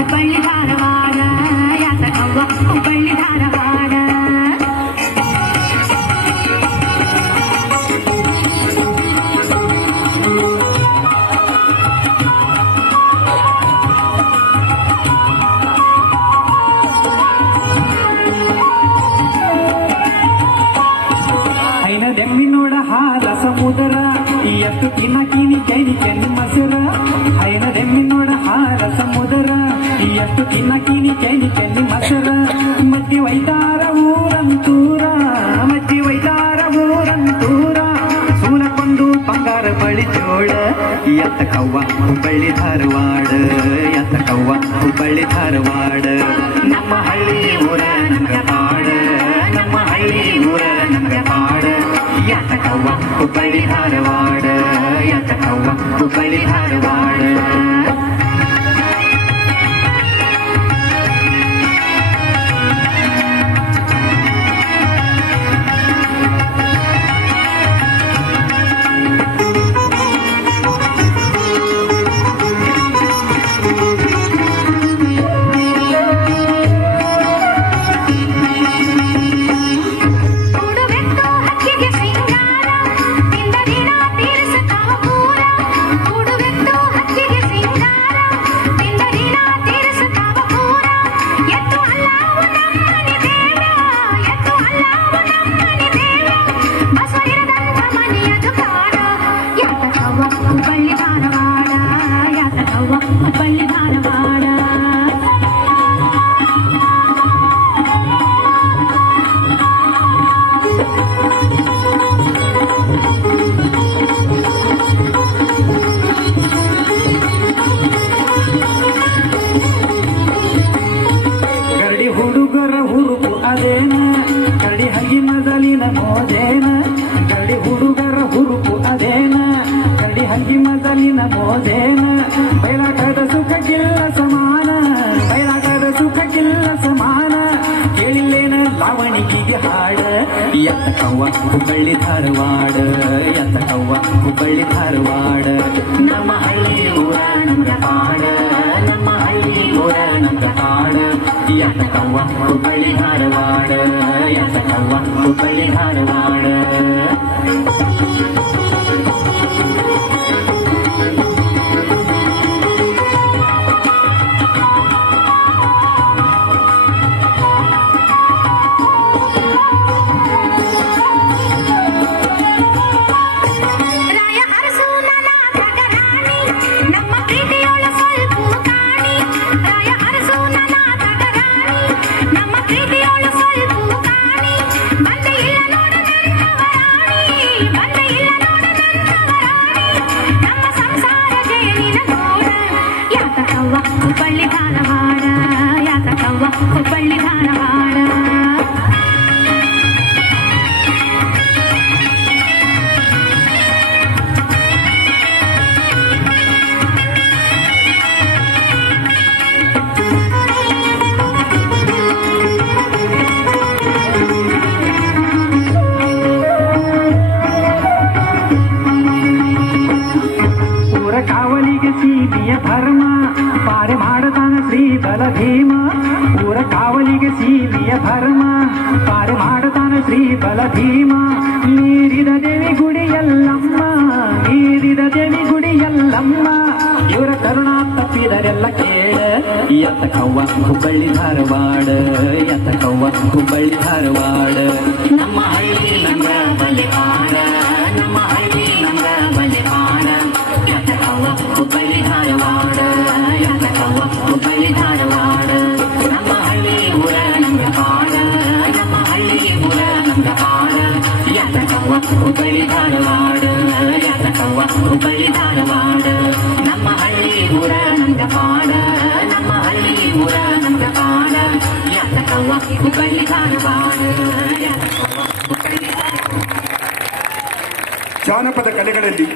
ಹುಬ್ಬಳ್ಳಿ ಧಾರವಾಡ ಯಾತಕವ್ವ ಹುಬ್ಬಳ್ಳಿ ಧಾರವಾಡ ನೋಡ ಹಾಲ ಸಮುದ್ರ ಎಷ್ಟು ಕಿನಿ ಕೈನಿ ಕೆನ್ನಿ ಮಸರ ಹೈನದೆಮ್ಮಿ ನೋಡ ಹಾಲ ಸಮುದ್ರ ಎಷ್ಟು ಕಿನಿ ಕೈನಿ ಮಸರ ಮಜ್ಜಿ ವೈತಾರ ಊರಂತೂರ ಮಜ್ಜಿ ವೈತಾರ ಊರಂತೂರ ಸೂಲಕೊಂದು ಬಂಗಾರ ಬಳಿ ಜೋಳ ಯಾತಕವ್ವ ಹುಬ್ಬಳ್ಳಿ ಧಾರವಾಡ ಯಾತಕವ್ವ ಹುಬ್ಬಳ್ಳಿ ಧಾರವಾಡ ನಮ್ಮ ಹಳ್ಳಿ ಊರ ನಮಗೆ ಪಾಡ ನಮ್ಮ ಹಳ್ಳಿ ಊರ ನಮಗೆ ಪಾಡ ಯಾತಕವ್ವ ಹುಬ್ಬಳ್ಳಿ ಧಾರವಾಡ ಯಾತಕವ್ವ ಹುಬ್ಬಳ್ಳಿ ಧಾರವಾಡ ಹುಬ್ಬಳ್ಳಿ ಧಾರವಾಡ ಯಾತಕವ್ವ ಹುಬ್ಬಳ್ಳಿ ಧಾರವಾಡ ಗರಡಿ ಹುಡುಗರ ಹುರುಪು ಅದೇನ ಗರಡಿ ಹಗಿ ಮಜಲಿನ ಮೋಜೇನ ಗರಡಿ ಹುಡುಗರ ಹುರುಪು ಅದೇನ ಗರಡಿ ಹಗಿ ಮಜಲಿನ ಮೋಜೇನ ಬೈಲಾಟದ ಸುಖಕ್ಕಿಲ್ಲ ಸಮಾನ ಬೈಲಾಟದ ಸುಖಕ್ಕಿಲ್ಲ ಸಮಾನ ಕೇಳಿಲ್ಲೇನ ಲಾವಣಿಗೆ ಹಾಡ ಯಾತಕವ್ವ ಹುಬ್ಬಳ್ಳಿ ಧಾರವಾಡ ಯಾತಕವ್ವ ಹುಬ್ಬಳ್ಳಿ ಧಾರವಾಡ ನಮ್ಮ ಹಳ್ಳಿ ಊರ ನಮ್ಗೆ ಪಾಡ ನಮ್ಮ ಹಳ್ಳಿ ಊರ ನಮ್ಗೆ ಪಾಡ ಯಾತಕವ್ವ ಹುಬ್ಬಳ್ಳಿ ಧಾರವಾಡ ಯಾತಕವ್ವ ಹುಬ್ಬಳ್ಳಿ ಧಾರವಾಡ ಹುಬ್ಬಳ್ಳಿ ಧಾರವಾಡ ಯಾತಕವ್ವ ಹುಬ್ಬಳ್ಳಿ ಧಾರವಾಡ ಊರ ಕಾವಲಿಗೆ ಸೀತೆಯ ಧರ್ಮ ಪಾರೆ ಮಾಡತಾನ ಶ್ರೀ ಬಲ ಭೀಮ ಊರ ಕಾವಲಿಗೆ ಸೀತೆಯ ಧರ್ಮ ಪಾರೆ ಮಾಡತಾನ ಶ್ರೀ ಬಲ ಭೀಮ ಮೀರಿದ ದೇವಿ ಗುಡಿಯಲ್ಲಮ್ಮ ಮೀರಿದ ದೇವಿ ಗುಡಿಯಲ್ಲಮ್ಮ ಇವರ ಕರುಣಾ ತಪ್ಪಿದರೆಲ್ಲ ಕೇಳ ಯಾತಕವ್ವ ಹುಬ್ಬಳ್ಳಿ ಧಾರವಾಡ ಯಾತಕವ್ವ ಹುಬ್ಬಳ್ಳಿ ಧಾರವಾಡ ನಮ್ಮ ಹಳ್ಳಿ ನಮ್ಮ ಬಲೆ ಪಾಡ ನಮ್ಮ ಹಳ್ಳಿ ನಮ್ಮ ಬಲೆ ಪಾಡ ಯಾತಕವ್ವ ಹುಬ್ಬಳ್ಳಿ ಧಾರವಾಡ ಯಾತಕವ್ವ ಹುಬ್ಬಳ್ಳಿ ಧಾರವಾಡ ನಮ್ಮ ಹಳ್ಳಿ ಊರ ನಮ್ಗೆ ಪಾಡ ನಮ್ಮ ಹಳ್ಳಿ ಊರ ನಮ್ಗೆ ಪಾಡ ಯಾತಕವ್ವ ಹುಬ್ಬಳ್ಳಿ ಧಾರವಾಡ ಯಾತಕವ್ವ ಹುಬ್ಬಳ್ಳಿ ಧಾರವಾಡ ನಮ್ಮ ಹಳ್ಳಿ ಊರ ನಮ್ಗೆ ಪಾಡ ನಮ್ಮ ಹಳ್ಳಿ ಊರ ನಮ್ಗೆ ಪಾಡ ಯಾತಕವ್ವ ಹುಬ್ಬಳ್ಳಿ ಧಾರವಾಡ ಯಾತಕವ್ವ ಹುಬ್ಬಳ್ಳಿ ಧಾರವಾಡ ಜಾನಪದ ಕಲೆಗಳಲ್ಲಿ